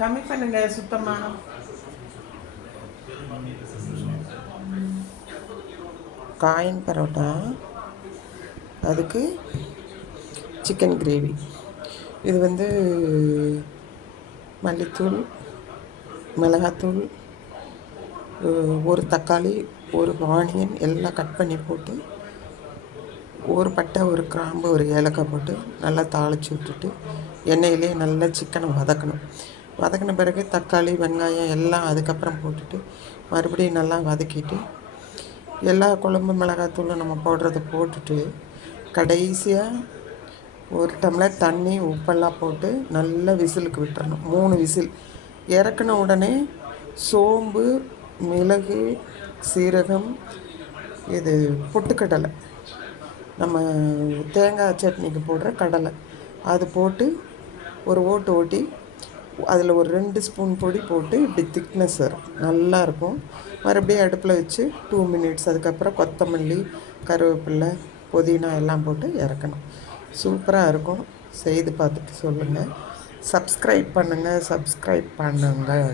கம்மி பண்ணுங்க சுத்தமாக. காயின் பரோட்டா, அதுக்கு சிக்கன் கிரேவி. இது மல்லித்தூள், மிளகாத்தூள், ஒரு தக்காளி, ஒரு ஆனியன் எல்லாம் கட் பண்ணி போட்டு, ஒரு பட்டை, ஒரு கிராம்பு, ஒரு ஏலக்காய் போட்டு நல்லா தாளித்து விட்டுட்டு எண்ணெயிலே நல்லா சிக்கனை வதக்கணும். வதக்கின பிறகு தக்காளி, வெங்காயம் எல்லாம் அதுக்கப்புறம் போட்டுட்டு மறுபடியும் நல்லா வதக்கிட்டு எல்லா குழம்பு மிளகாத்தூளும் நம்ம போடுறத போட்டுட்டு கடைசியாக ஒரு டம்ளர் தண்ணி, உப்பெல்லாம் போட்டு நல்லா விசிலுக்கு விட்டுறணும். 3 விசில். இறக்குன உடனே சோம்பு, மிளகு, சீரகம், இது பொட்டுக்கடலை, நம்ம தேங்காய் சட்னிக்கு போடுற கடலை, அது போட்டு ஒரு ஓட்டு ஓட்டி அதில் ஒரு 2 ஸ்பூன் பொடி போட்டு இப்படி திக்னஸ் வரும், நல்லாயிருக்கும். மறுபடியும் அடுப்பில் வச்சு 2 மினிட்ஸ், அதுக்கப்புறம் கொத்தமல்லி, கருவேப்பிலை, புதினா எல்லாம் போட்டு இறக்கணும். சூப்பராக இருக்கும். செய்து பார்த்துட்டு சொல்லுங்கள். சப்ஸ்கிரைப் பண்ணுங்கள்.